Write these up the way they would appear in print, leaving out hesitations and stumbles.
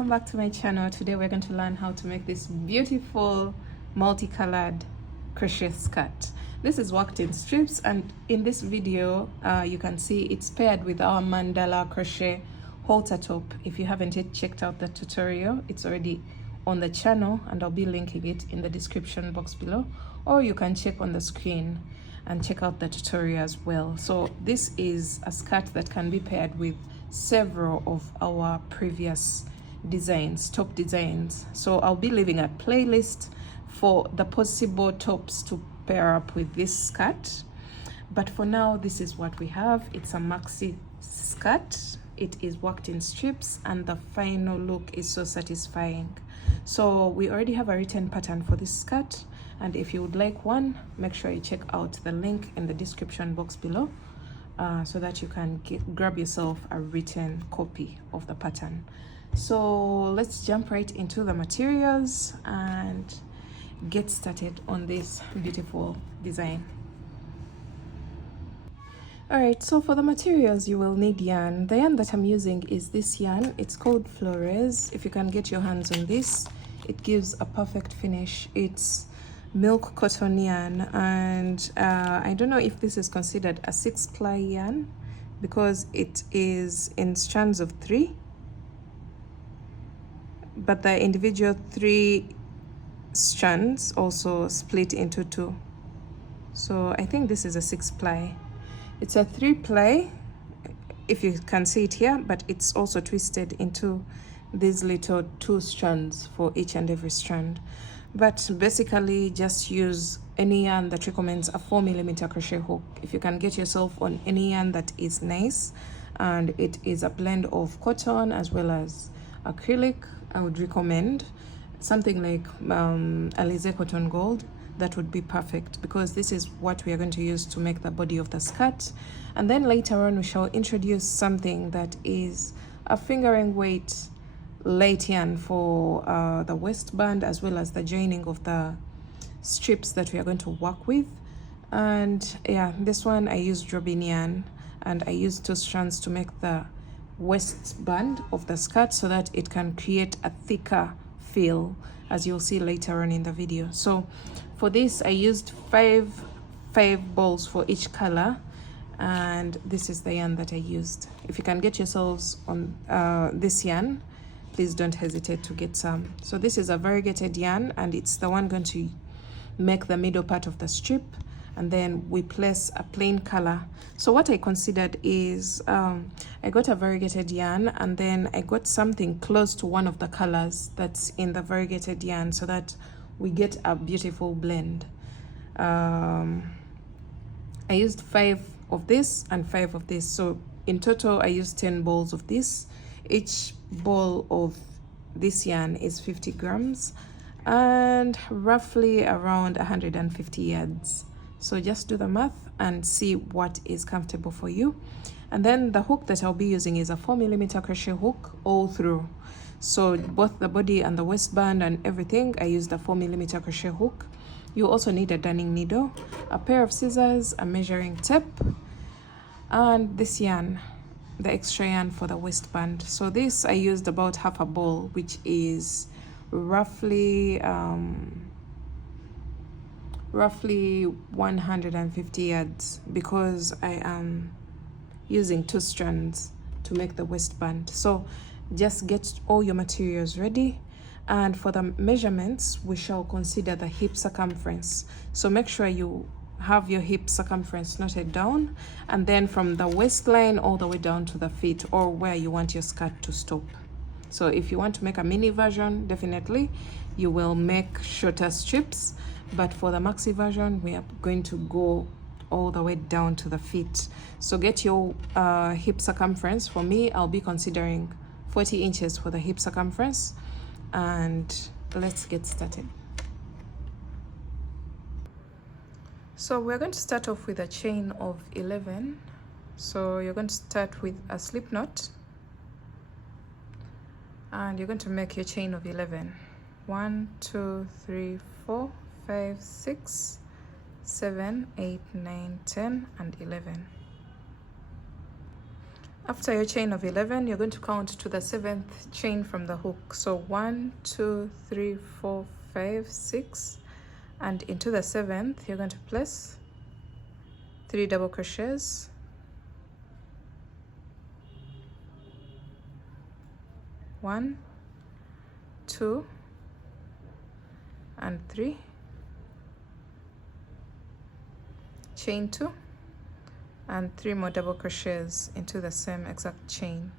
welcome back to my channel. Today we're going to learn how to make this beautiful multicolored crochet skirt. This is worked in strips, and in this video you can see it's paired with our mandala crochet halter top. If you haven't yet checked out the tutorial, it's already on the channel and I'll be linking it in the description box below, or you can check on the screen and check out the tutorial as well. So this is a skirt that can be paired with several of our previous designs, top designs. So I'll be leaving a playlist for the possible tops to pair up with this skirt, but for now this is what we have. It's a maxi skirt. It is worked in strips and the final look is so satisfying. So we already have a written pattern for this skirt, and if you would like one, make sure you check out the link in the description box below so that you can grab yourself a written copy of the pattern. So let's jump right into the materials and get started on this beautiful design. Alright, so for the materials you will need yarn. The yarn that I'm using is this yarn. It's called Flores. If you can get your hands on this, it gives a perfect finish. It's milk cotton yarn, and I don't know if this is considered a 6-ply yarn because it is in strands of 3, but the individual 3 strands also split into 2. So I think this is a 6-ply. It's a 3-ply if you can see it here, but it's also twisted into these little 2 strands for each and every strand. But basically just use any yarn that recommends a 4mm crochet hook. If you can get yourself on any yarn that is nice and it is a blend of cotton as well as acrylic, I would recommend something like Alize Cotton Gold. That would be perfect because this is what we are going to use to make the body of the skirt. And then later on we shall introduce something that is a fingering weight light yarn for the waistband as well as the joining of the strips that we are going to work with. And yeah, this one I used Robin yarn, and I used 2 strands to make the waistband of the skirt so that it can create a thicker feel, as you'll see later on in the video. So for this I used 5 balls for each color, and this is the yarn that I used. If you can get yourselves on this yarn, please don't hesitate to get some. So this is a variegated yarn, and it's the one going to make the middle part of the strip, and then we place a plain color. So what I considered is I got a variegated yarn, and then I got something close to one of the colors that's in the variegated yarn so that we get a beautiful blend. I used 5 of this and 5 of this, so in total I used 10 balls of this. Each ball of this yarn is 50 grams and roughly around 150 yards. So just do the math and see what is comfortable for you. And then the hook that I'll be using is a 4mm crochet hook all through. So both the body and the waistband and everything, I used a 4mm crochet hook. You also need a darning needle, a pair of scissors, a measuring tape, and this yarn, the extra yarn for the waistband. So this I used about half a ball, which is roughly 150 yards, because I am using 2 strands to make the waistband. So just get all your materials ready, and for the measurements we shall consider the hip circumference. So make sure you have your hip circumference knotted down, and then from the waistline all the way down to the feet, or where you want your skirt to stop. So if you want to make a mini version, definitely you will make shorter strips, but for the maxi version we are going to go all the way down to the feet. So get your hip circumference. For me, I'll be considering 40 inches for the hip circumference, and let's get started. So we're going to start off with a chain of 11. So you're going to start with a slip knot, and you're going to make your chain of 11. 1, 2, 3, 4, 5, 6, 7, 8, 9, 10, and 11. After your chain of 11, you're going to count to the 7th chain from the hook. So 1, 2, 3, 4, 5, 6, and into the 7th you're going to place 3 double crochets, 1, 2, and 3, chain 2, and 3 more double crochets into the same exact chain.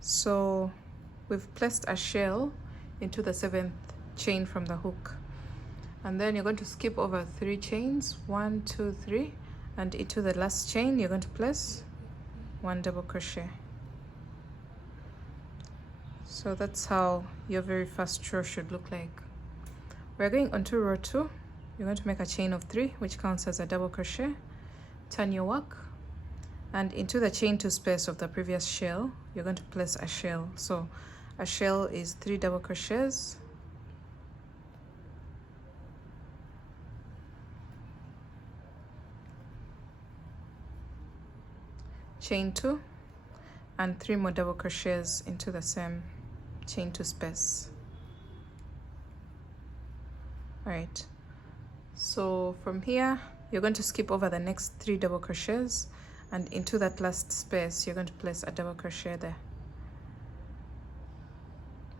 So we've placed a shell into the 7th chain from the hook, and then you're going to skip over 3 chains, 1, 2, 3, and into the last chain you're going to place 1 double crochet. So that's how your very first row should look like. We're going on to row 2. You're going to make a chain of 3, which counts as a double crochet, turn your work, and into the chain 2 space of the previous shell you're going to place a shell. So a shell is 3 double crochets, chain 2, and 3 more double crochets into the same chain 2 space. All right, so from here you're going to skip over the next 3 double crochets, and into that last space you're going to place a double crochet there.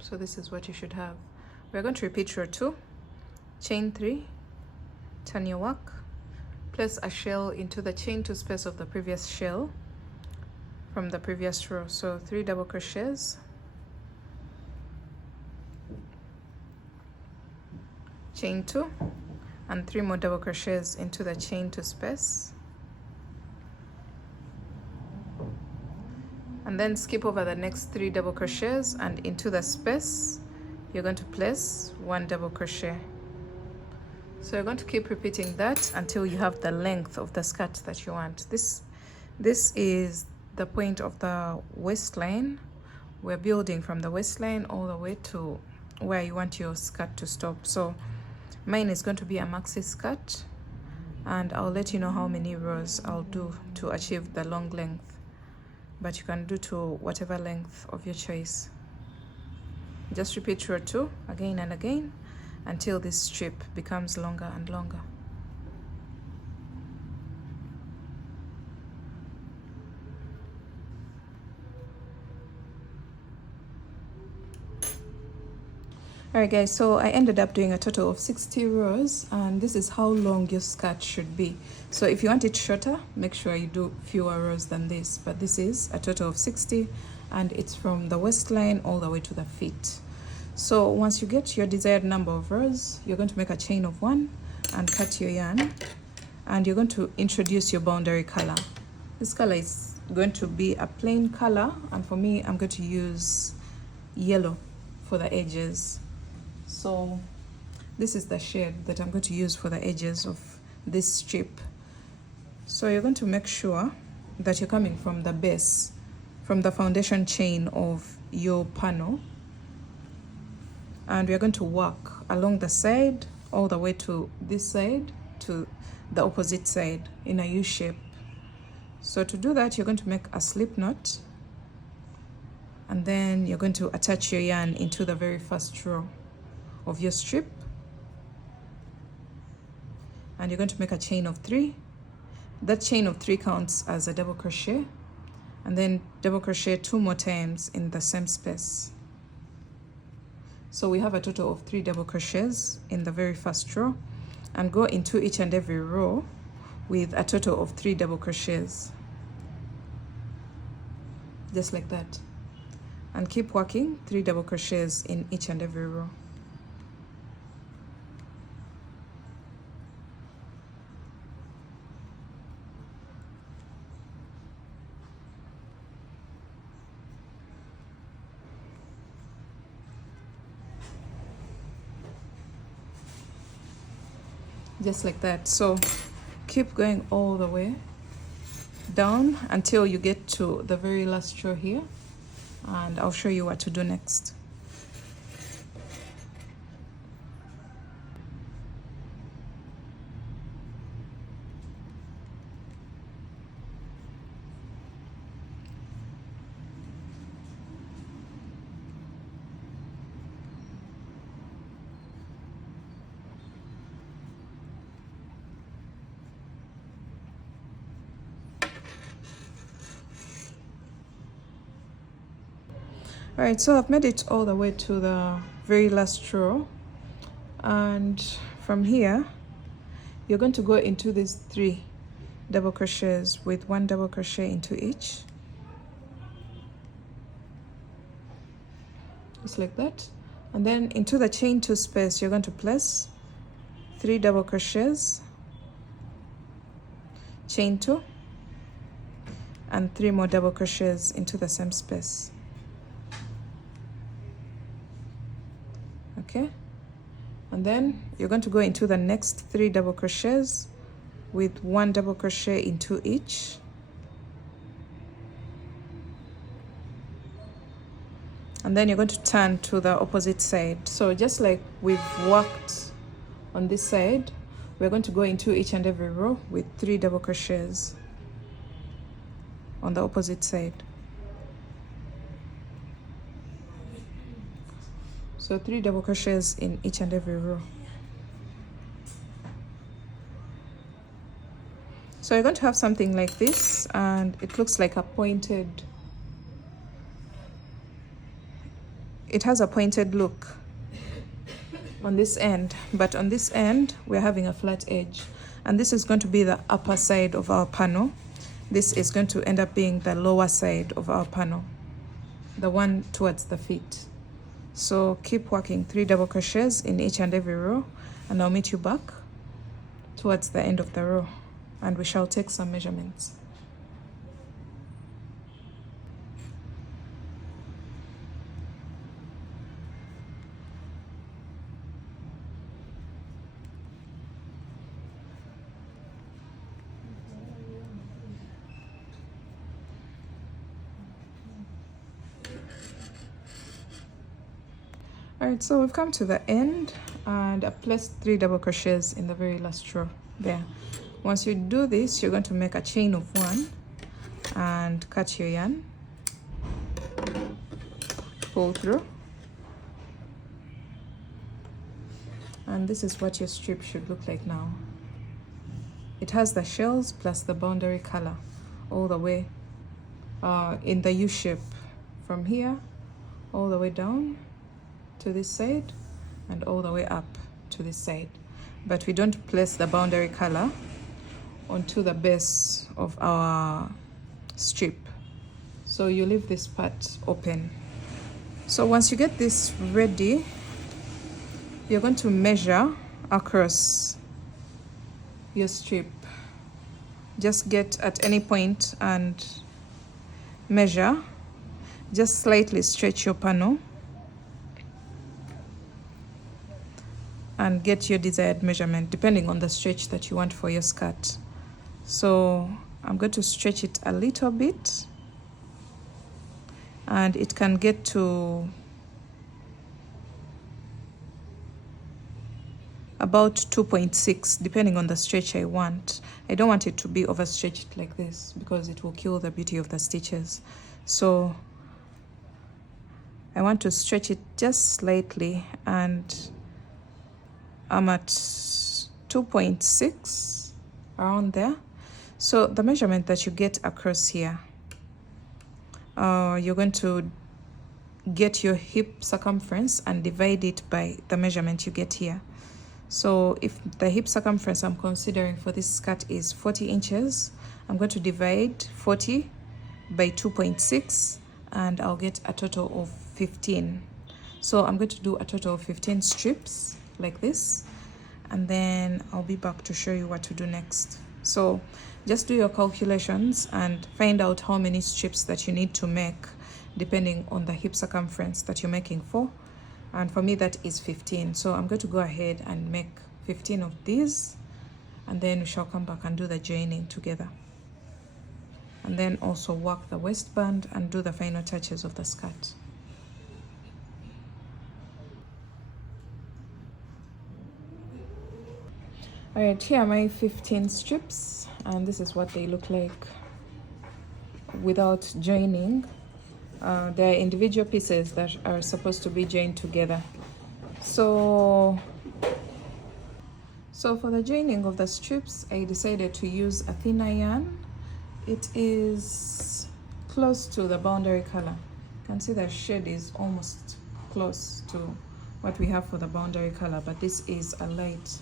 So this is what you should have. We're going to repeat row 2, chain 3, turn your work, place a shell into the chain 2 space of the previous shell from the previous row. So 3 double crochets, chain 2, and 3 more double crochets into the chain 2 space, and then skip over the next 3 double crochets, and into the space you're going to place 1 double crochet. So you're going to keep repeating that until you have the length of the skirt that you want. This is the point of the waistline. We're building from the waistline all the way to where you want your skirt to stop. So mine is going to be a maxi skirt, and I'll let you know how many rows I'll do to achieve the long length, but you can do to whatever length of your choice. Just repeat row 2 again and again until this strip becomes longer and longer. Alright guys, so I ended up doing a total of 60 rows, and this is how long your skirt should be. So if you want it shorter, make sure you do fewer rows than this, but this is a total of 60, and it's from the waistline all the way to the feet. So once you get your desired number of rows, you're going to make a chain of 1 and cut your yarn, and you're going to introduce your boundary color. This color is going to be a plain color, and for me I'm going to use yellow for the edges. So this is the shade that I'm going to use for the edges of this strip. So you're going to make sure that you're coming from the base, from the foundation chain of your panel, and we're going to work along the side all the way to this side to the opposite side in a U shape. So to do that, you're going to make a slip knot, and then you're going to attach your yarn into the very first row of your strip, and you're going to make a chain of 3. That chain of 3 counts as a double crochet, and then double crochet 2 more times in the same space. So we have a total of 3 double crochets in the very first row, and go into each and every row with a total of 3 double crochets, just like that, and keep working 3 double crochets in each and every row. Just like that. So keep going all the way down until you get to the very last row here, and I'll show you what to do next. All right, so I've made it all the way to the very last row, and from here you're going to go into these 3 double crochets with 1 double crochet into each, just like that. And then into the chain 2 space you're going to place 3 double crochets, chain 2, and 3 more double crochets into the same space. Okay, and then you're going to go into the next 3 double crochets with 1 double crochet into each, and then you're going to turn to the opposite side. So just like we've worked on this side, we're going to go into each and every row with 3 double crochets on the opposite side. So 3 double crochets in each and every row. So you're going to have something like this, and it looks like a pointed, it has a pointed look on this end, but on this end we're having a flat edge, and this is going to be the upper side of our panel. This is going to end up being the lower side of our panel, the one towards the feet. So keep working 3 double crochets in each and every row, and I'll meet you back towards the end of the row and we shall take some measurements. Alright, so we've come to the end, and I've placed 3 double crochets in the very last row there. Once you do this, you're going to make a chain of 1 and cut your yarn, pull through, and this is what your strip should look like now. It has the shells plus the boundary color all the way in the U shape, from here all the way down to this side and all the way up to this side, but we don't place the boundary color onto the base of our strip, so you leave this part open. So once you get this ready, you're going to measure across your strip. Just get at any point and measure, just slightly stretch your panel and get your desired measurement depending on the stretch that you want for your skirt. So I'm going to stretch it a little bit, and it can get to about 2.6 depending on the stretch I want. I don't want it to be overstretched like this because it will kill the beauty of the stitches. So I want to stretch it just slightly, and I'm at 2.6 around there. So the measurement that you get across here, you're going to get your hip circumference and divide it by the measurement you get here. So if the hip circumference I'm considering for this skirt is 40 inches, I'm going to divide 40 by 2.6 and I'll get a total of 15. So I'm going to do a total of 15 strips like this, and then I'll be back to show you what to do next. So just do your calculations and find out how many strips that you need to make depending on the hip circumference that you're making for. And for me that is 15. So I'm going to go ahead and make 15 of these, and then we shall come back and do the joining together, and then also work the waistband and do the final touches of the skirt. Alright, here are my 15 strips, and this is what they look like without joining. There are individual pieces that are supposed to be joined together. So for the joining of the strips, I decided to use a thinner yarn. It is close to the boundary color. You can see the shade is almost close to what we have for the boundary color, but this is a light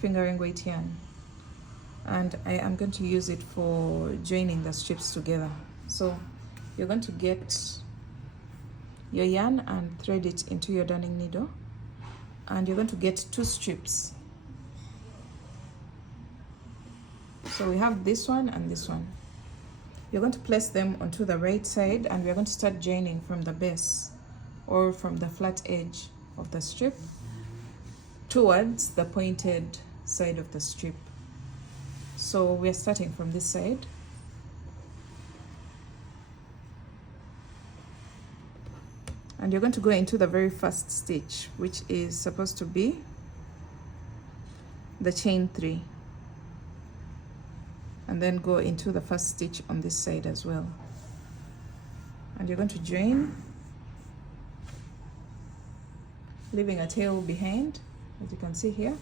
fingering weight yarn, and I am going to use it for joining the strips together. So you're going to get your yarn and thread it into your darning needle, and you're going to get 2 strips. So we have this one and this one. You're going to place them onto the right side, and we're going to start joining from the base or from the flat edge of the strip towards the pointed side of the strip. So we're starting from this side. And you're going to go into the very first stitch, which is supposed to be the chain 3. And then go into the first stitch on this side as well. And you're going to join, leaving a tail behind, as you can see here.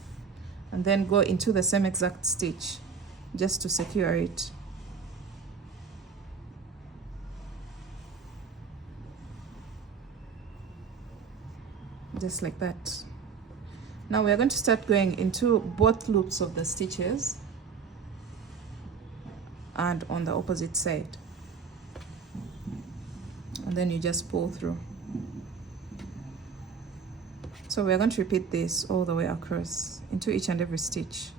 And then go into the same exact stitch just to secure it. Just like that. Now we are going to start going into both loops of the stitches and on the opposite side, and then you just pull through. So we are going to repeat this all the way across into each and every stitch.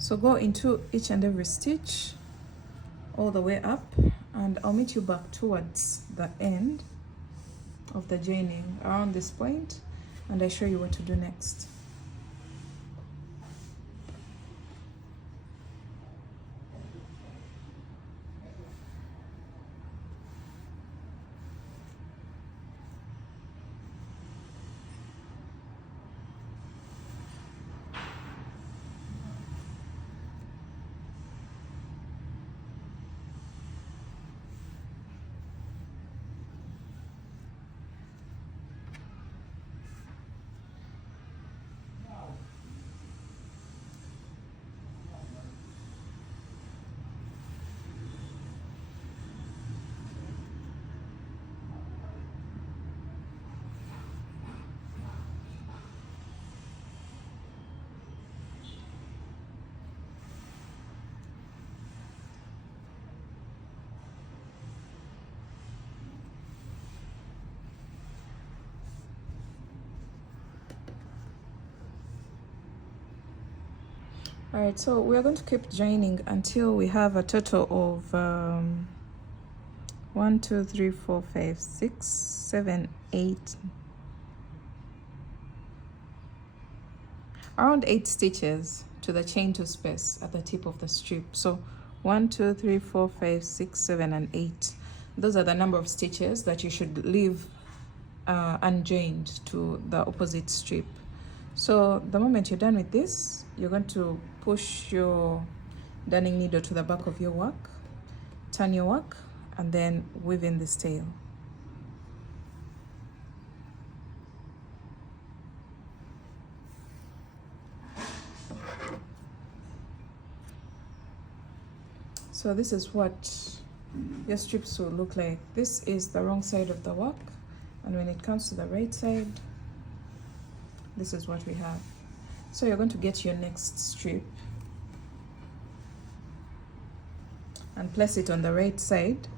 So go into each and every stitch all the way up, and I'll meet you back towards the end of the joining around this point, and I show you what to do next. All right, so we're going to keep joining until we have a total of 1 2 3 4 5 6 7 8, around 8 stitches to the chain 2 space at the tip of the strip. So 1 2 3 4 5 6 7 and 8, those are the number of stitches that you should leave unjoined to the opposite strip. So the moment you're done with this, you're going to push your darning needle to the back of your work, turn your work, and then weave in this tail. So this is what your strips will look like. This is the wrong side of the work, and when it comes to the right side, this is what we have. So you're going to get your next strip and place it on the right side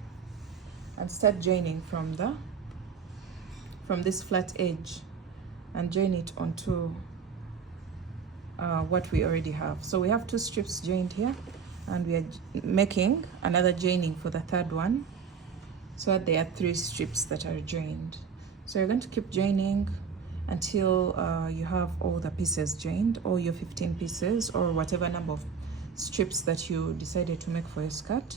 and start joining from this flat edge and join it onto what we already have. So we have 2 strips joined here, and we are making another joining for the third one, so that there are 3 strips that are joined. So you're going to keep joining until you have all the pieces joined, all your 15 pieces or whatever number of strips that you decided to make for your skirt.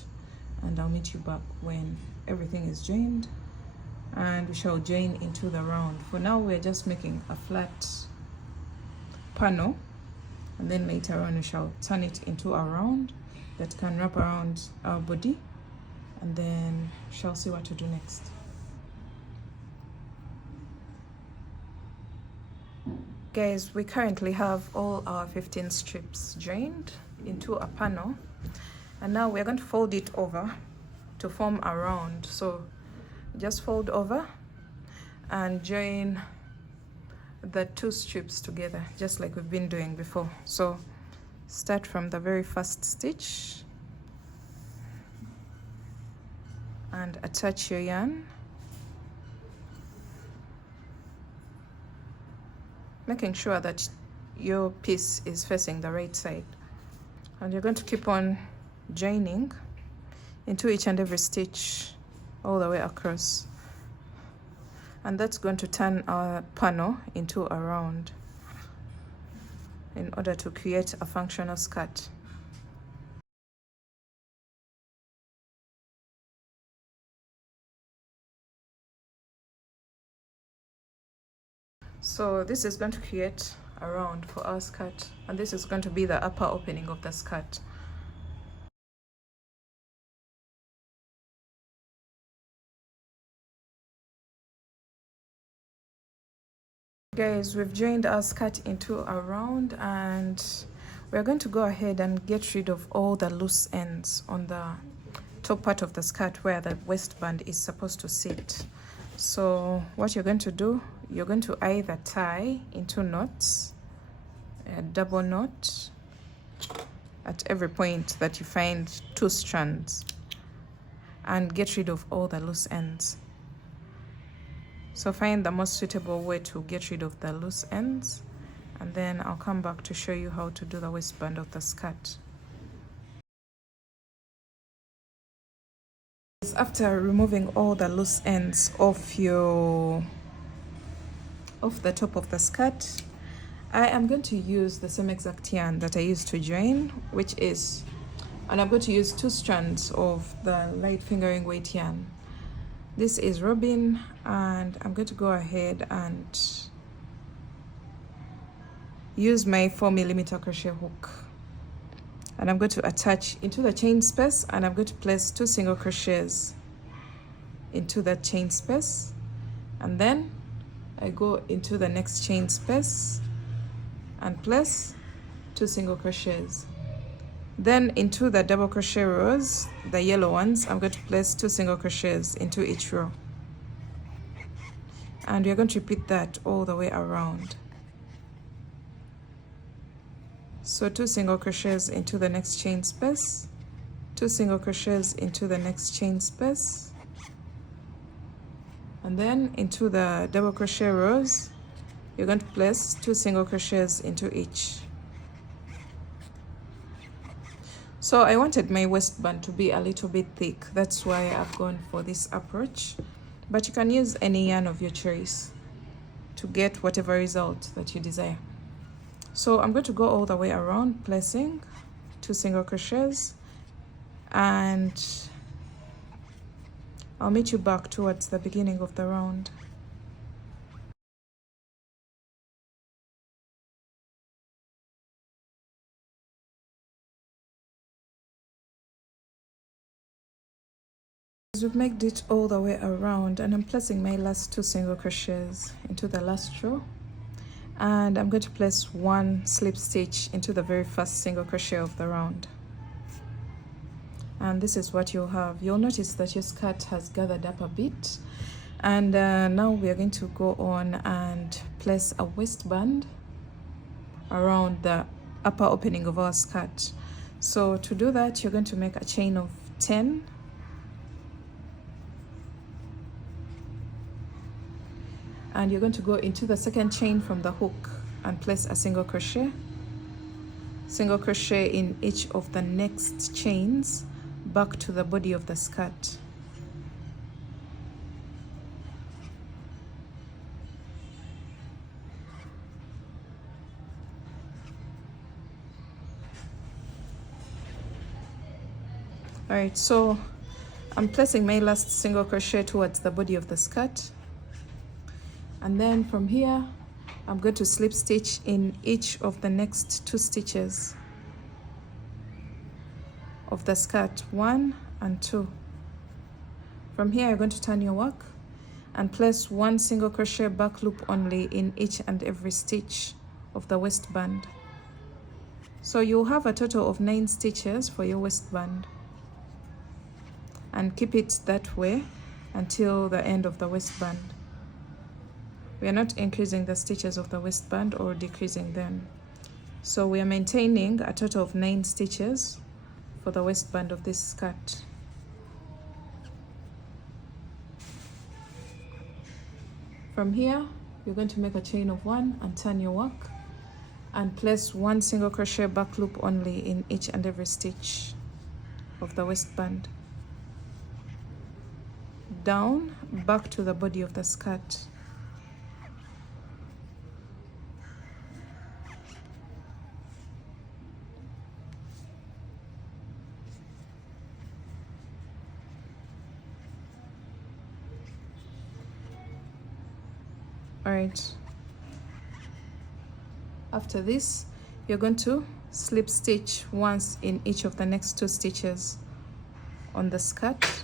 And I'll meet you back when everything is joined, and we shall join into the round. For now, we're just making a flat panel, and then later on we shall turn it into a round that can wrap around our body, and then shall see what to do next. Guys, we currently have all our 15 strips joined into a panel, and now we're going to fold it over to form a round. So just fold over and join the 2 strips together, just like we've been doing before. So start from the very first stitch and attach your yarn, making sure that your piece is facing the right side. And you're going to keep on joining into each and every stitch all the way across, and that's going to turn our panel into a round in order to create a functional skirt. So this is going to create a round for our skirt, and this is going to be the upper opening of the skirt. Guys, we've joined our skirt into a round, and we're going to go ahead and get rid of all the loose ends on the top part of the skirt where the waistband is supposed to sit. So what you're going to do, you're going to either tie into knots, a double knot at every point that you find 2 strands, and get rid of all the loose ends. So find the most suitable way to get rid of the loose ends, and then I'll come back to show you how to do the waistband of the skirt. After removing all the loose ends off the top of the skirt, I am going to use the same exact yarn that I used to join, and I'm going to use 2 strands of the light fingering weight yarn. This is Robin, and I'm going to go ahead and use my 4mm crochet hook, and I'm going to attach into the chain space, and I'm going to place 2 single crochets into that chain space, and then I go into the next chain space and place 2 single crochets. Then into the double crochet rows, the yellow ones, I'm going to place 2 single crochets into each row, and we're going to repeat that all the way around. So 2 single crochets into the next chain space, 2 single crochets into the next chain space, and then into the double crochet rows, you're going to place 2 single crochets into each. So I wanted my waistband to be a little bit thick, that's why I've gone for this approach, but you can use any yarn of your choice to get whatever result that you desire. So I'm going to go all the way around, placing 2 single crochets, and I'll meet you back towards the beginning of the round. We've made it all the way around, and I'm placing my last 2 single crochets into the last row, and I'm going to place 1 slip stitch into the very first single crochet of the round. And this is what you'll have. You'll notice that your skirt has gathered up a bit, and now we are going to go on and place a waistband around the upper opening of our skirt. So to do that, you're going to make a chain of 10, and you're going to go into the second chain from the hook and place a single crochet in each of the next chains back to the body of the skirt. All right, so I'm placing my last single crochet towards the body of the skirt, and then from here I'm going to slip stitch in each of the next 2 stitches of the skirt, 1 and 2. From here you're going to turn your work and place 1 single crochet back loop only in each and every stitch of the waistband. So you'll have a total of 9 stitches for your waistband, and keep it that way until the end of the waistband. We are not increasing the stitches of the waistband or decreasing them. So we are maintaining a total of 9 stitches for the waistband of this skirt. From here, you're going to make a chain of 1 and turn your work and place 1 single crochet back loop only in each and every stitch of the waistband. Down, back to the body of the skirt. Alright, after this you're going to slip stitch once in each of the next 2 stitches on the skirt,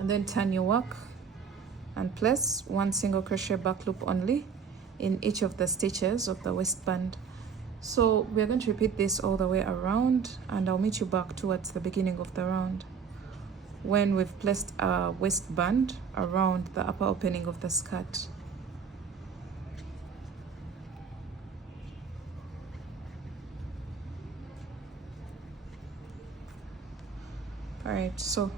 and then turn your work and place 1 single crochet back loop only in each of the stitches of the waistband. So we're going to repeat this all the way around, and I'll meet you back towards the beginning of the round when we've placed our waistband around the upper opening of the skirt. Alright, so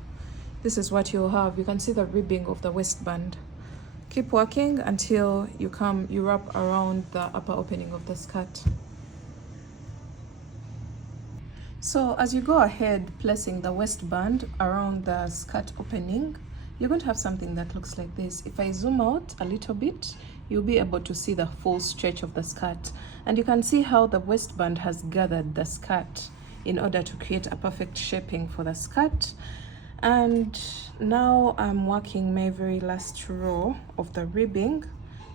this is what you'll have. You can see the ribbing of the waistband. Keep working until you wrap around the upper opening of the skirt. So as you go ahead placing the waistband around the skirt opening, you're going to have something that looks like this. If I zoom out a little bit, you'll be able to see the full stretch of the skirt, and you can see how the waistband has gathered the skirt in order to create a perfect shaping for the skirt. And now I'm working my very last row of the ribbing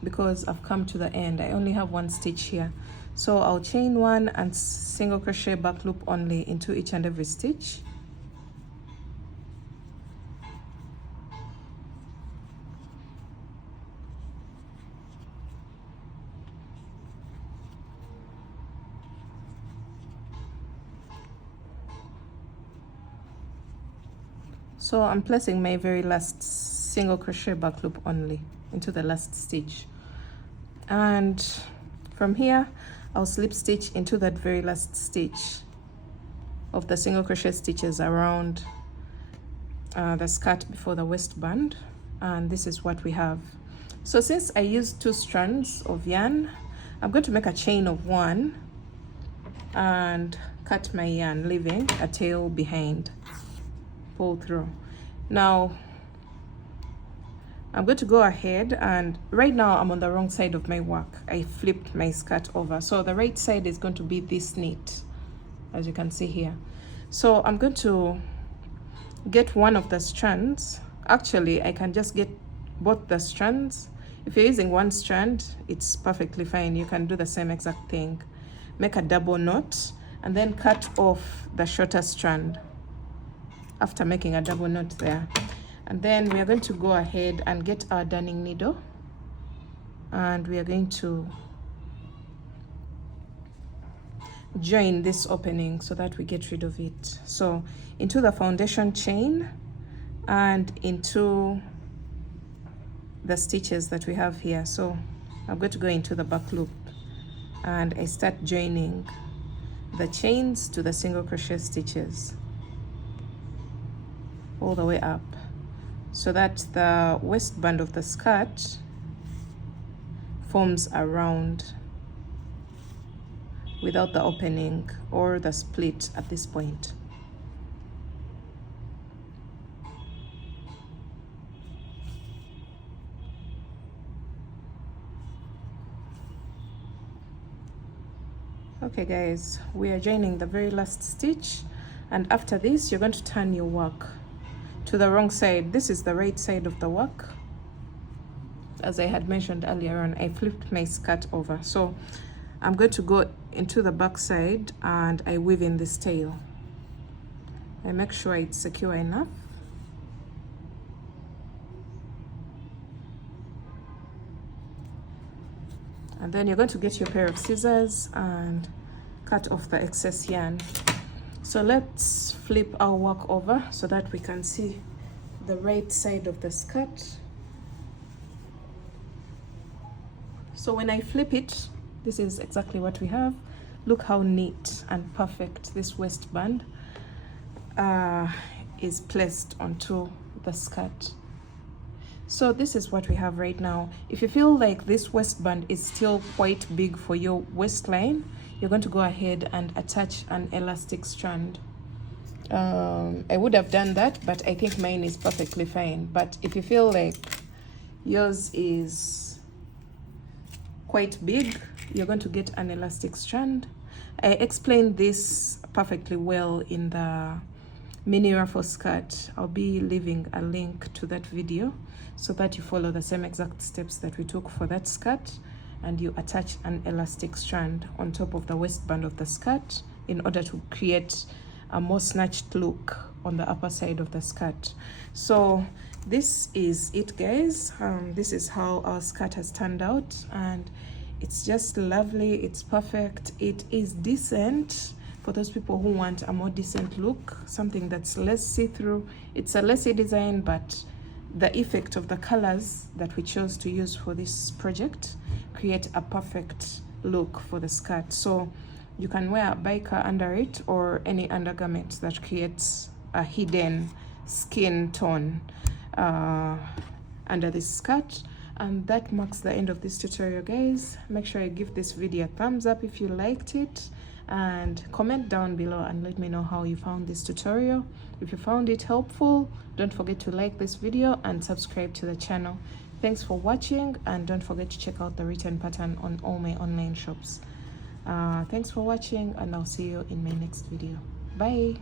because I've come to the end. I only have 1 stitch here. So I'll chain 1 and single crochet back loop only into each and every stitch. So I'm placing my very last single crochet back loop only into the last stitch, and from here I'll slip stitch into that very last stitch of the single crochet stitches around the skirt before the waistband, and this is what we have. So since I used 2 strands of yarn, I'm going to make a chain of 1 and cut my yarn, leaving a tail behind. Pull through. Now I'm going to go ahead, and right now I'm on the wrong side of my work. I flipped my skirt over, so the right side is going to be this knit, as you can see here. So I'm going to get one of the strands. Actually, I can just get both the strands. If you're using 1 strand, it's perfectly fine. You can do the same exact thing. Make a double knot and then cut off the shorter strand after making a double knot there. And then we are going to go ahead and get our darning needle, and we are going to join this opening so that we get rid of it. So into the foundation chain and into the stitches that we have here. So I'm going to go into the back loop and I start joining the chains to the single crochet stitches all the way up, so that the waistband of the skirt forms a round without the opening or the split at this point. Okay guys, we are joining the very last stitch, and after this you're going to turn your work to the wrong side. This is the right side of the work. As I had mentioned earlier on, I flipped my skirt over, so I'm going to go into the back side and I weave in this tail. I make sure it's secure enough. And then you're going to get your pair of scissors and cut off the excess yarn. So let's flip our work over so that we can see the right side of the skirt. So when I flip it, this is exactly what we have. Look how neat and perfect this waistband is placed onto the skirt. So this is what we have right now. If you feel like this waistband is still quite big for your waistline, you're going to go ahead and attach an elastic strand. I would have done that, but I think mine is perfectly fine. But if you feel like yours is quite big, you're going to get an elastic strand. I explained this perfectly well in the mini ruffle skirt. I'll be leaving a link to that video so that you follow the same exact steps that we took for that skirt, and you attach an elastic strand on top of the waistband of the skirt in order to create a more snatched look on the upper side of the skirt. So this is it, guys. This is how our skirt has turned out, and it's just lovely. It's perfect. It is decent for those people who want a more decent look, something that's less see-through. It's a lacy design, but the effect of the colors that we chose to use for this project create a perfect look for the skirt. So you can wear a biker under it or any undergarment that creates a hidden skin tone under this skirt. And that marks the end of this tutorial, guys. Make sure you give this video a thumbs up if you liked it, and comment down below and let me know how you found this tutorial. If you found it helpful, don't forget to like this video and subscribe to the channel. Thanks for watching, and don't forget to check out the written pattern on all my online shops. Thanks for watching, and I'll see you in my next video. Bye.